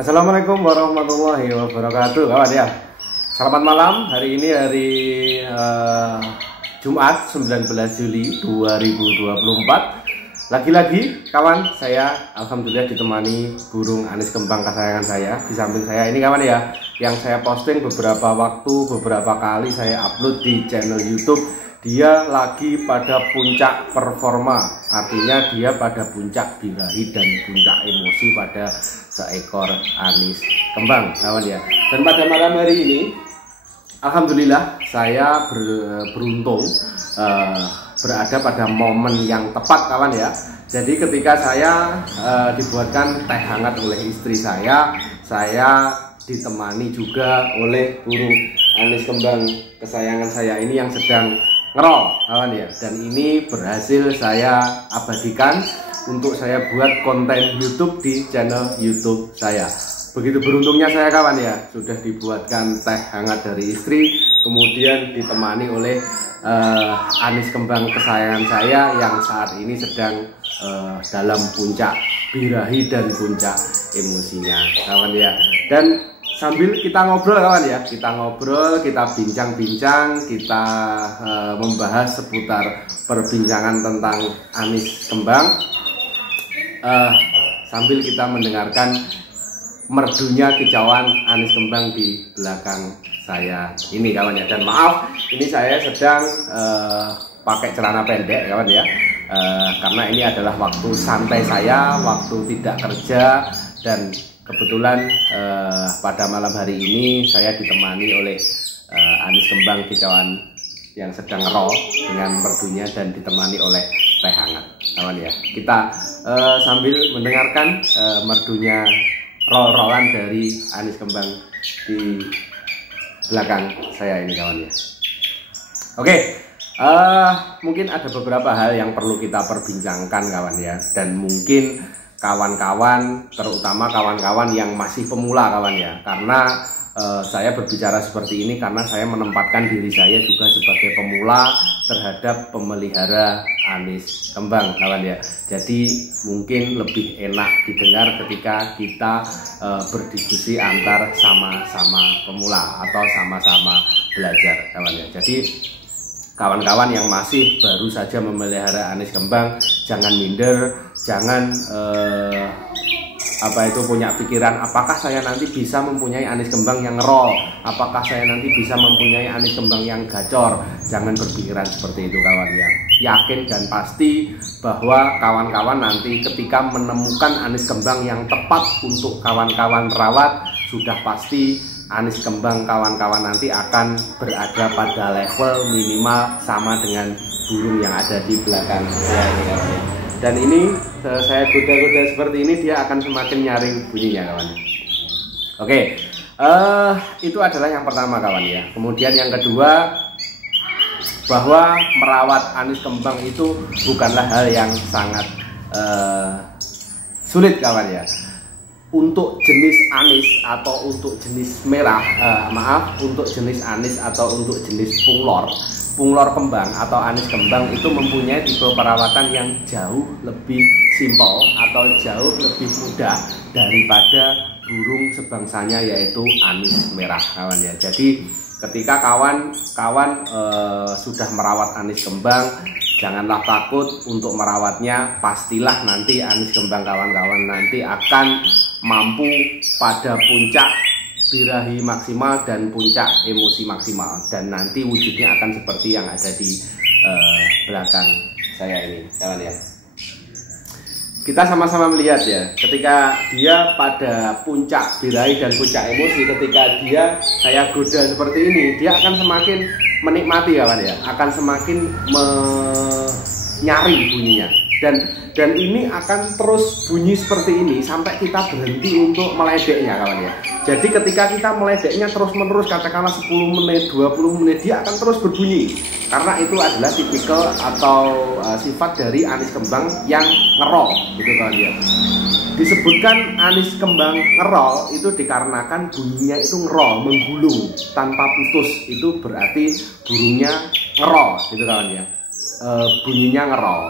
Assalamualaikum warahmatullahi wabarakatuh, kawan ya. Selamat malam. Hari ini hari Jumat 19 Juli 2024. Lagi-lagi kawan, saya alhamdulillah ditemani burung anis kembang kesayangan saya. Di samping saya ini kawan ya, yang saya posting beberapa kali saya upload di channel YouTube. Dia lagi pada puncak performa, artinya dia pada puncak birahi dan puncak emosi pada seekor anis kembang, kawan ya. Dan pada malam hari ini, alhamdulillah saya beruntung berada pada momen yang tepat, kawan ya. Jadi ketika saya dibuatkan teh hangat oleh istri saya ditemani juga oleh burung anis kembang kesayangan saya ini yang sedang ngerol, kawan ya. Dan ini berhasil saya abadikan untuk saya buat konten YouTube di channel YouTube saya. Begitu beruntungnya saya, kawan ya, sudah dibuatkan teh hangat dari istri, kemudian ditemani oleh anis kembang kesayangan saya yang saat ini sedang dalam puncak birahi dan puncak emosinya, kawan ya. Dan sambil kita ngobrol, kawan ya, kita bincang-bincang, kita membahas seputar perbincangan tentang anis kembang, sambil kita mendengarkan merdunya kicauan anis kembang di belakang saya ini, kawan ya. Dan maaf, ini saya sedang pakai celana pendek, kawan ya, karena ini adalah waktu santai saya, waktu tidak kerja. Dan kebetulan pada malam hari ini saya ditemani oleh anis kembang kicauan yang sedang ngerol dengan merdunya dan ditemani oleh teh hangat, kawan ya. Kita sambil mendengarkan merdunya roll-rollan dari anis kembang di belakang saya ini, kawan ya. Oke, mungkin ada beberapa hal yang perlu kita perbincangkan, kawan ya. Dan mungkin kawan-kawan, terutama kawan-kawan yang masih pemula, kawan ya, karena saya berbicara seperti ini karena saya menempatkan diri saya juga sebagai pemula terhadap pemelihara anis kembang, kawan ya. Jadi mungkin lebih enak didengar ketika kita berdiskusi antar sama-sama pemula atau sama-sama belajar, kawan ya. Jadi kawan-kawan yang masih baru saja memelihara anis kembang, jangan minder, jangan punya pikiran apakah saya nanti bisa mempunyai anis kembang yang ngerol, apakah saya nanti bisa mempunyai anis kembang yang gacor. Jangan berpikiran seperti itu, kawan ya. Yakin dan pasti bahwa kawan-kawan nanti ketika menemukan anis kembang yang tepat untuk kawan-kawan rawat, sudah pasti anis kembang kawan-kawan nanti akan berada pada level minimal sama dengan burung yang ada di belakang saya ini, kawan ya. Dan ini saya goda-goda seperti ini, dia akan semakin nyaring bunyinya, kawan. Oke, itu adalah yang pertama, kawan ya. Kemudian yang kedua, bahwa merawat anis kembang itu bukanlah hal yang sangat sulit, kawan ya. Untuk jenis anis atau untuk jenis merah, untuk jenis anis atau untuk jenis punglor kembang atau anis kembang itu mempunyai tipe perawatan yang jauh lebih simpel atau jauh lebih mudah daripada burung sebangsanya, yaitu anis merah, kawan ya. Jadi ketika kawan sudah merawat anis kembang, janganlah takut untuk merawatnya. Pastilah nanti anis kembang kawan-kawan nanti akan mampu pada puncak birahi maksimal dan puncak emosi maksimal, dan nanti wujudnya akan seperti yang ada di belakang saya ini, kawan ya. Kita sama-sama melihat ya, ketika dia pada puncak birahi dan puncak emosi, ketika saya goda seperti ini, dia akan semakin menikmati, kawan ya, akan semakin nyari bunyinya. Dan ini akan terus bunyi seperti ini sampai kita berhenti untuk meledeknya, kawan ya. Jadi ketika kita meledeknya terus-menerus, katakanlah 10 menit, 20 menit, dia akan terus berbunyi. Karena itu adalah tipikal atau sifat dari anis kembang yang ngerol, gitu, kawan ya. Disebutkan anis kembang ngerol itu dikarenakan bunyinya itu ngerol, menggulung tanpa putus. Itu berarti burungnya ngerol, gitu, kawan ya. Bunyinya ngerol.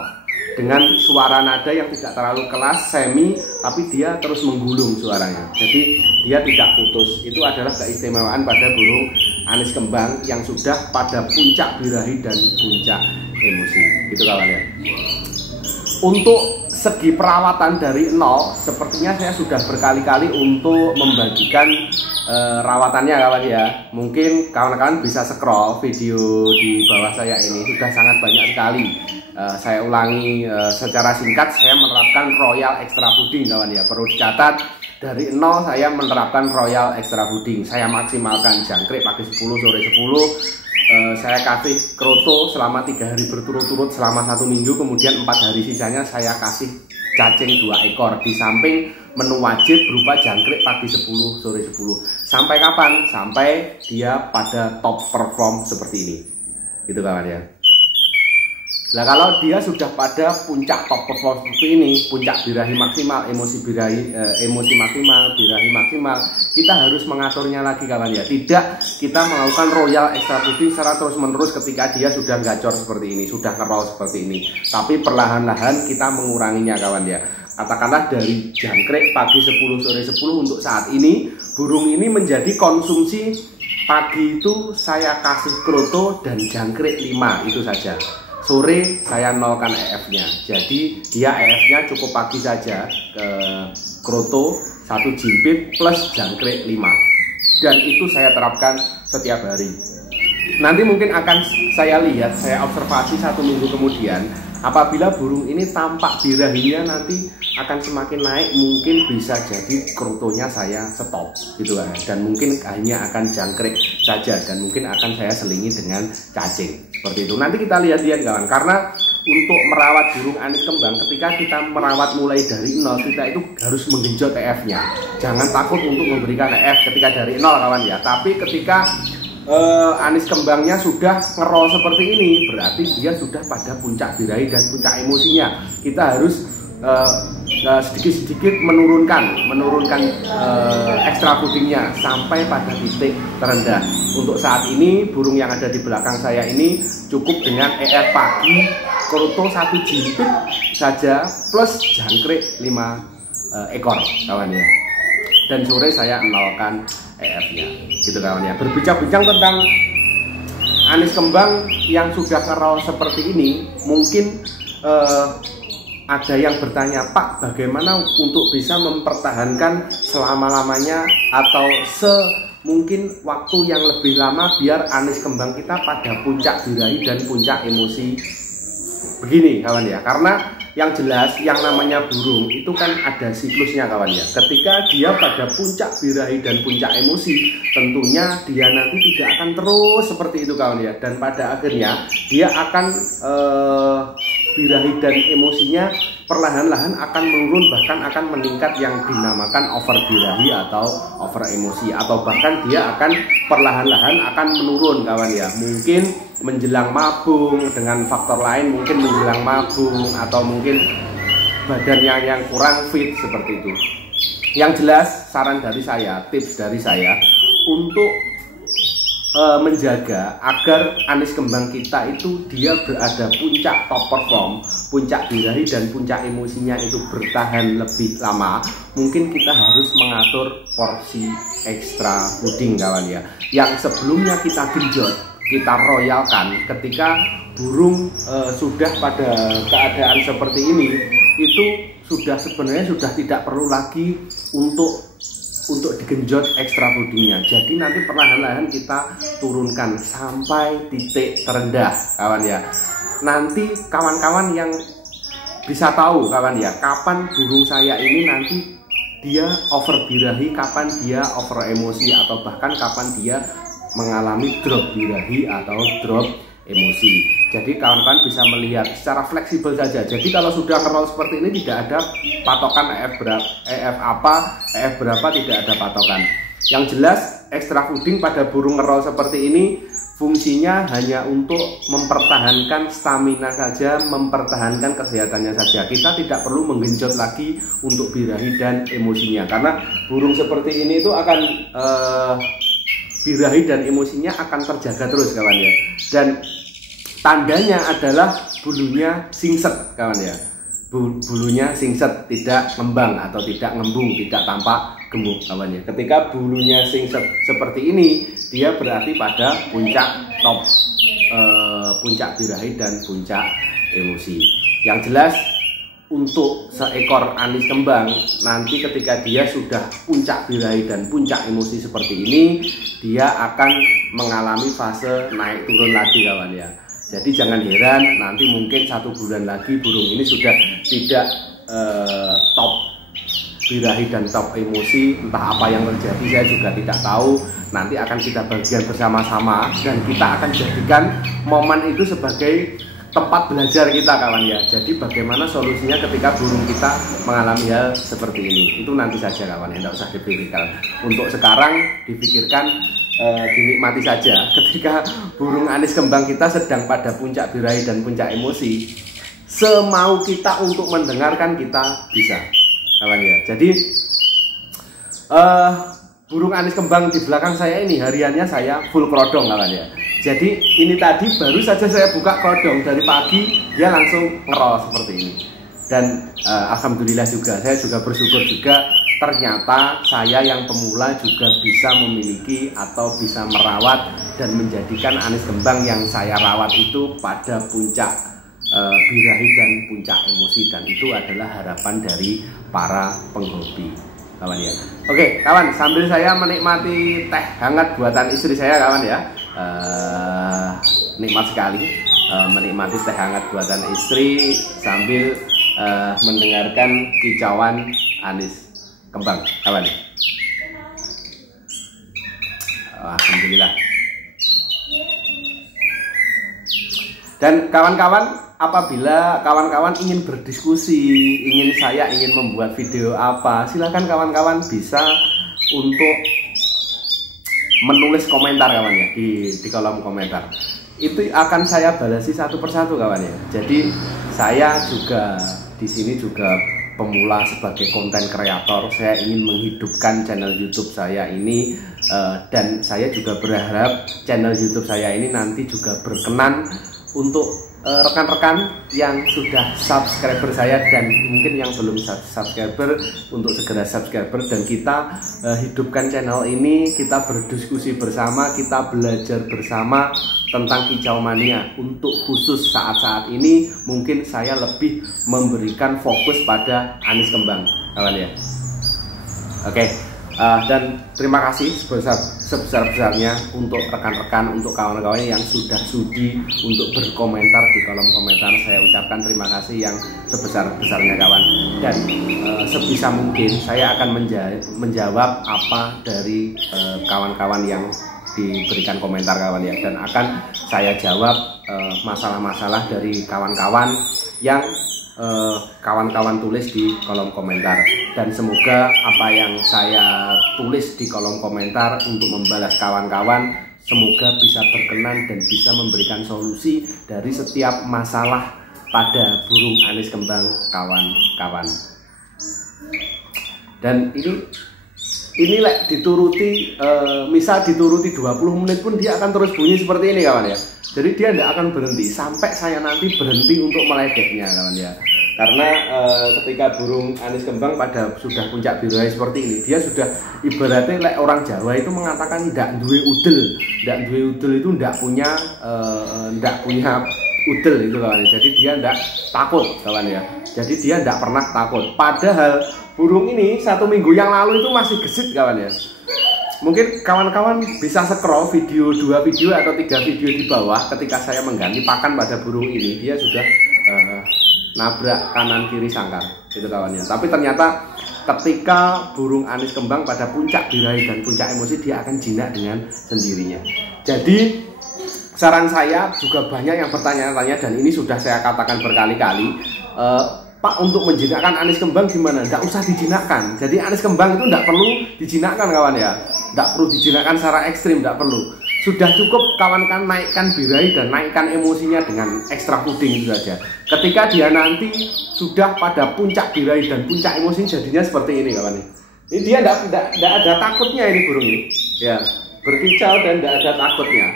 dengan suara nada yang tidak terlalu keras, semi, tapi dia terus menggulung suaranya. Jadi dia tidak putus. Itu adalah keistimewaan pada burung anis kembang yang sudah pada puncak birahi dan puncak emosi. Gitu kawan ya. Untuk segi perawatan dari nol, sepertinya saya sudah berkali-kali untuk membagikan rawatannya kawan ya. Mungkin kawan-kawan bisa scroll video di bawah saya ini, sudah sangat banyak sekali. Saya ulangi secara singkat, saya menerapkan Royal Extra Fooding kawan ya. Perlu dicatat, dari nol saya menerapkan Royal Extra Fooding. Saya maksimalkan jangkrik pagi 10, sore 10. Saya kasih kroto selama 3 hari berturut-turut selama 1 minggu. Kemudian 4 hari sisanya saya kasih cacing 2 ekor. Di samping menu wajib berupa jangkrik pagi 10, sore 10. Sampai kapan? Sampai dia pada top perform seperti ini. Gitu kawan ya. Nah kalau dia sudah pada puncak top perform seperti ini, puncak birahi maksimal, emosi maksimal, birahi maksimal, kita harus mengaturnya lagi kawan ya. Tidak kita melakukan Royal Extra Fooding secara terus menerus ketika dia sudah gacor seperti ini, sudah ngerol seperti ini. Tapi perlahan-lahan kita menguranginya kawan ya. Katakanlah dari jangkrik pagi 10, sore 10 untuk saat ini, burung ini menjadi konsumsi pagi itu saya kasih kroto dan jangkrik 5 itu saja. Sore saya nolkan EF-nya, jadi dia EF-nya cukup pagi saja ke kroto 1 jimpit plus jangkrik 5, dan itu saya terapkan setiap hari. Nanti mungkin akan saya lihat, saya observasi 1 minggu kemudian, apabila burung ini tampak birahinya nanti akan semakin naik, mungkin bisa jadi krotonya saya stop gitu kan, dan mungkin hanya akan jangkrik saja, dan mungkin akan saya selingi dengan cacing seperti itu. Nanti kita lihat-lihat kawan, karena untuk merawat burung anis kembang, ketika kita merawat mulai dari nol, kita itu harus menggenjot EF-nya. Jangan takut untuk memberikan EF ketika dari nol kawan ya, tapi ketika anis kembangnya sudah ngerol seperti ini, berarti dia sudah pada puncak birahi dan puncak emosinya. Kita harus sedikit-sedikit menurunkan extra foodingnya sampai pada titik terendah. Untuk saat ini burung yang ada di belakang saya ini cukup dengan EF pagi kroto 1 jimpit saja plus jangkrik 5 ekor kawan ya, dan sore saya nolkan EF-nya gitu kawan ya. Berbincang-bincang tentang anis kembang yang sudah ngerol seperti ini, mungkin ada yang bertanya, Pak, bagaimana untuk bisa mempertahankan selama-lamanya atau mungkin waktu yang lebih lama biar anis kembang kita pada puncak birahi dan puncak emosi? Begini kawan ya, karena yang jelas yang namanya burung itu kan ada siklusnya kawan ya. Ketika dia pada puncak birahi dan puncak emosi, tentunya dia nanti tidak akan terus seperti itu kawan ya, dan pada akhirnya dia akan birahi dan emosinya perlahan-lahan akan menurun, bahkan akan meningkat yang dinamakan over birahi atau over emosi, atau bahkan dia akan perlahan-lahan akan menurun kawan ya. Mungkin menjelang mabung, dengan faktor lain mungkin menjelang mabung, atau mungkin badan yang kurang fit seperti itu. Yang jelas saran dari saya, tips dari saya untuk menjaga agar anis kembang kita itu dia berada puncak top perform, puncak birahi dan puncak emosinya itu bertahan lebih lama, mungkin kita harus mengatur porsi extra fooding kawan ya, yang sebelumnya kita genjot, kita royalkan. Ketika burung sudah pada keadaan seperti ini, itu sebenarnya sudah tidak perlu lagi untuk digenjot extra foodingnya. Jadi nanti perlahan-lahan kita turunkan sampai titik terendah kawan ya. Nanti kawan-kawan yang bisa tahu kawan ya, kapan burung saya ini nanti dia over birahi, kapan dia over emosi, atau bahkan kapan dia mengalami drop birahi atau drop emosi. Jadi kawan-kawan bisa melihat secara fleksibel saja. Jadi kalau sudah ngerol seperti ini tidak ada patokan EF berapa, tidak ada patokan. Yang jelas extra fooding pada burung ngerol seperti ini fungsinya hanya untuk mempertahankan stamina saja, mempertahankan kesehatannya saja. Kita tidak perlu menggenjot lagi untuk birahi dan emosinya, karena burung seperti ini itu akan birahi dan emosinya akan terjaga terus kawan ya. Dan tandanya adalah bulunya singset kawan ya. bulunya singset, tidak ngembang atau tidak ngembung, tidak tampak gemuk kawan ya. Ketika bulunya singset seperti ini, dia berarti pada puncak top, puncak birahi dan puncak emosi. Yang jelas untuk seekor anis kembang nanti ketika dia sudah puncak birahi dan puncak emosi seperti ini, dia akan mengalami fase naik turun lagi kawan ya. Jadi jangan heran nanti mungkin 1 bulan lagi burung ini sudah tidak top birahi dan top emosi. Entah apa yang terjadi saya juga tidak tahu. Nanti akan kita bagian bersama-sama dan kita akan jadikan momen itu sebagai tempat belajar kita kawan ya. Jadi bagaimana solusinya ketika burung kita mengalami hal seperti ini, itu nanti saja kawan ya, tidak usah dipikirkan. Untuk sekarang dipikirkan, dinikmati saja ketika burung anis kembang kita sedang pada puncak birahi dan puncak emosi. Semau kita untuk mendengarkan kita bisa kawan ya. Jadi burung anis kembang di belakang saya ini hariannya saya full kerodong kawan ya. Jadi ini tadi baru saja saya buka kerodong dari pagi, dia langsung ngerol seperti ini. Dan alhamdulillah juga, saya juga bersyukur juga ternyata saya yang pemula juga bisa memiliki atau bisa merawat dan menjadikan anis kembang yang saya rawat itu pada puncak birahi dan puncak emosi, dan itu adalah harapan dari para penghobi kawan ya. Oke kawan, sambil saya menikmati teh hangat buatan istri saya kawan ya, nikmat sekali menikmati teh hangat buatan istri sambil mendengarkan kicauan anis kembang kawan. Alhamdulillah. Dan kawan-kawan, apabila kawan-kawan ingin berdiskusi, saya ingin membuat video apa, silakan kawan-kawan bisa untuk menulis komentar kawan ya di kolom komentar. Itu akan saya balasi satu persatu kawan ya. Jadi saya juga di sini juga pemula sebagai konten kreator. Saya ingin menghidupkan channel YouTube saya ini, dan saya juga berharap channel YouTube saya ini nanti juga berkenan untuk rekan-rekan yang sudah subscriber saya dan mungkin yang belum subscriber untuk segera subscriber, dan kita hidupkan channel ini, kita berdiskusi bersama, kita belajar bersama tentang kicau mania. Untuk khusus saat-saat ini mungkin saya lebih memberikan fokus pada anis kembang kawan ya. Oke. Dan terima kasih sebesar-besarnya untuk rekan-rekan, untuk kawan-kawan yang sudah sudi untuk berkomentar di kolom komentar. Saya ucapkan terima kasih yang sebesar-besarnya kawan. Dan sebisa mungkin saya akan menjawab apa dari kawan-kawan yang diberikan komentar kawan ya. Dan akan saya jawab masalah-masalah dari kawan-kawan yang kawan-kawan tulis di kolom komentar. Dan semoga apa yang saya tulis di kolom komentar untuk membalas kawan-kawan semoga bisa berkenan dan bisa memberikan solusi dari setiap masalah pada burung anis kembang kawan-kawan. Dan ini dituruti, misal dituruti 20 menit pun dia akan terus bunyi seperti ini kawan ya. Jadi dia tidak akan berhenti sampai saya nanti berhenti untuk meledeknya kawan ya. Karena ketika burung anis kembang pada sudah puncak birahi seperti ini, dia sudah ibaratnya orang Jawa itu mengatakan ndak duwe udel. Ndak duwe udel itu ndak punya udel itu kawan. Jadi dia ndak takut kawan ya. Jadi dia ndak pernah takut. Padahal burung ini 1 minggu yang lalu itu masih gesit kawan ya. Mungkin kawan-kawan bisa scroll video 2 video atau 3 video di bawah ketika saya mengganti pakan pada burung ini, dia sudah nabrak kanan kiri sangkar itu kawannya. Tapi ternyata ketika burung anis kembang pada puncak birahi dan puncak emosi, dia akan jinak dengan sendirinya. Jadi saran saya juga banyak yang bertanya-tanya, dan ini sudah saya katakan berkali-kali, Pak, untuk menjinakkan anis kembang gimana? Tidak usah dijinakkan. Jadi anis kembang itu tidak perlu dijinakkan kawan ya. Tidak perlu dijinakkan secara ekstrim, tidak perlu. Sudah cukup kawan-kawan naikkan birahi dan naikkan emosinya dengan ekstra puding itu saja. Ketika dia nanti sudah pada puncak birahi dan puncak emosi, jadinya seperti ini kawan. Ini dia tidak ada takutnya ini burung ini. Ya, berkicau dan tidak ada takutnya.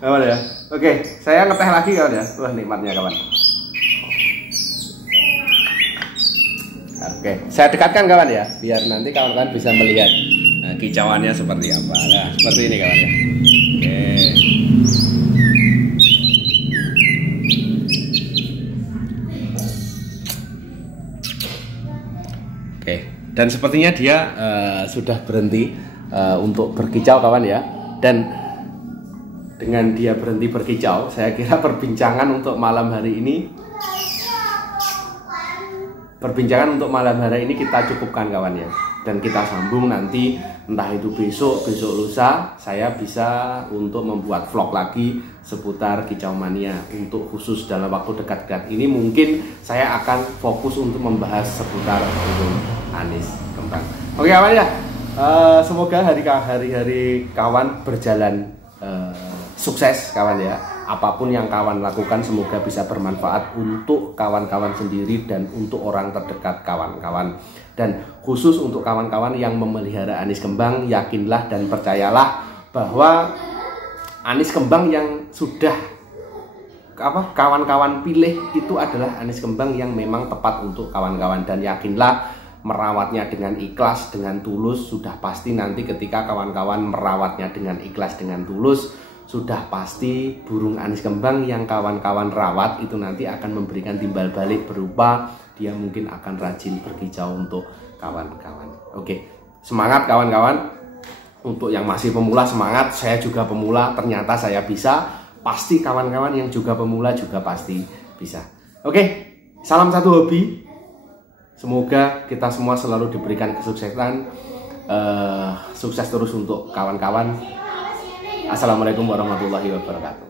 Kawan ya. Oke, saya ngeteh lagi kawan ya. Wah, nikmatnya kawan. Oke, saya dekatkan kawan ya, biar nanti kawan-kawan bisa melihat kicauannya seperti apa. Nah, seperti ini kawan ya. Oke, dan sepertinya dia sudah berhenti untuk berkicau kawan ya. Dan dengan dia berhenti berkicau, saya kira perbincangan untuk malam hari ini kita cukupkan kawan ya. Dan kita sambung nanti, entah itu besok lusa, saya bisa untuk membuat vlog lagi seputar kicau mania. Untuk khusus dalam waktu dekat-dekat ini mungkin saya akan fokus untuk membahas seputar burung anis kembang. Oke kawan ya, semoga hari-hari kawan berjalan sukses kawan ya. Apapun yang kawan lakukan semoga bisa bermanfaat untuk kawan-kawan sendiri dan untuk orang terdekat kawan-kawan. Dan khusus untuk kawan-kawan yang memelihara anis kembang, yakinlah dan percayalah bahwa anis kembang yang sudah kawan-kawan pilih itu adalah anis kembang yang memang tepat untuk kawan-kawan. Dan yakinlah merawatnya dengan ikhlas, dengan tulus, sudah pasti nanti ketika kawan-kawan merawatnya dengan ikhlas, dengan tulus, sudah pasti burung anis kembang yang kawan-kawan rawat itu nanti akan memberikan timbal balik berupa dia mungkin akan rajin berkicau untuk kawan-kawan. Oke, semangat kawan-kawan. Untuk yang masih pemula semangat, saya juga pemula, ternyata saya bisa. Pasti kawan-kawan yang juga pemula juga pasti bisa. Oke, salam satu hobi. Semoga kita semua selalu diberikan kesuksesan. Sukses terus untuk kawan-kawan. Assalamualaikum warahmatullahi wabarakatuh.